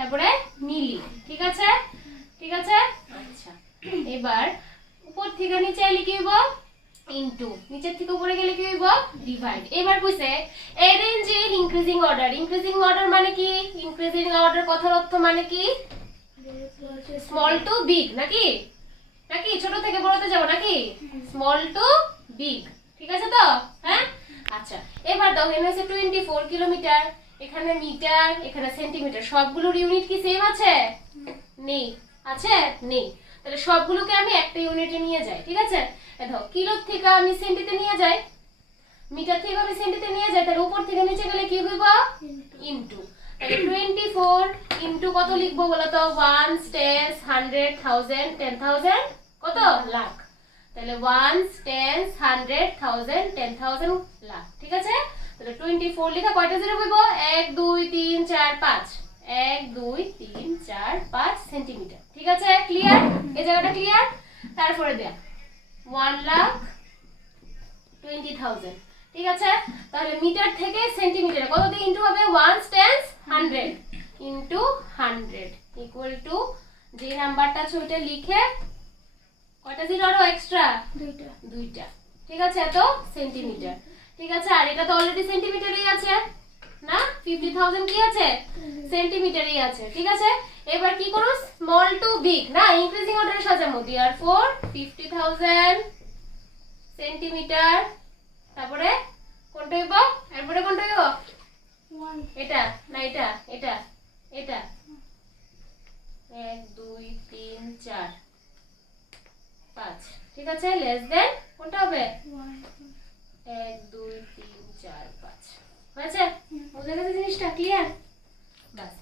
তারপরে মিলি। ঠিক আছে, ঠিক আছে। আচ্ছা, এবার উপর থেকে নিচে এলে কি হইব ইনটু, নিচের থেকে উপরে গেলে কি হইব ডিভাইড। এবার কইছে arrange in increasing order. Increasing order মানে কি? ইনক্রিজিং অর্ডার কথার অর্থ মানে কি? স্মল টু বিগ, নাকি নাকি ছোট থেকে বড়তে যাব নাকি? স্মল টু বিগ, ঠিক আছে তো? হ্যাঁ, আচ্ছা। এবার দাও, এখানে আছে 24 কিলোমিটার, এখানে মিটার, এখানে সেন্টিমিটার, সবগুলোর ইউনিট কি সেম আছে? নেই। আছে? নেই। তাহলে সবগুলোকে আমি একটা ইউনিটে নিয়ে যাই। ঠিক আছে, দেখো কিলো থেকে আমি সেন্টিতে নিয়ে যাই, মিটার থেকে আমি সেন্টিতে নিয়ে যাই, তাহলে উপর থেকে নিচে গেলে কি হইব ইনটু। তাহলে 24 ইনটু কত লিখবো বলো তো? 1 10 100 1000 10,000 কত লাখ। তাহলে 1 10 100 1000 10,000 লাখ। ঠিক আছে, তাহলে 24 লেখা কয়টা জিরো হইব? 1 2 3 4 5, 1 2 3 4 5 সেন্টিমিটার। ঠিক আছে, ক্লিয়ার? এই জায়গাটা ক্লিয়ার? তারপরে দেয়া 1,20,000। ঠিক আছে, তাহলে মিটার থেকে সেন্টিমিটারে কত দিয়ে ইনটু হবে? 1 10 100 ইনটু 100 ইকুয়াল টু, যে নাম্বারটা আছে ওইটা লিখে কয়টা জিরো আরো এক্সট্রা? দুইটা। ঠিক আছে, এত সেন্টিমিটার। ঠিক আছে, আর এটা তো অলরেডি সেন্টিমিটারই আছে না? 50,000 কি আছে? সেন্টিমিটারই আছে। ঠিক আছে, এবার কি করো? স্মল টু বিগ না, ইনক্রিজিং অর্ডারে সাজাবো। দেয়ারফর 50,000 সেন্টিমিটার, তারপরে কোনটা হইব? এরপরে কোনটা হইব? এটা না এটা, এটা এটা 1 2 3 4 5। ঠিক আছে, লেস দেন কোনটা হবে? 1 2 3 4 5। হয়েছে? বুঝে গেছে জিনিসটা? ক্লিয়ার? বাস।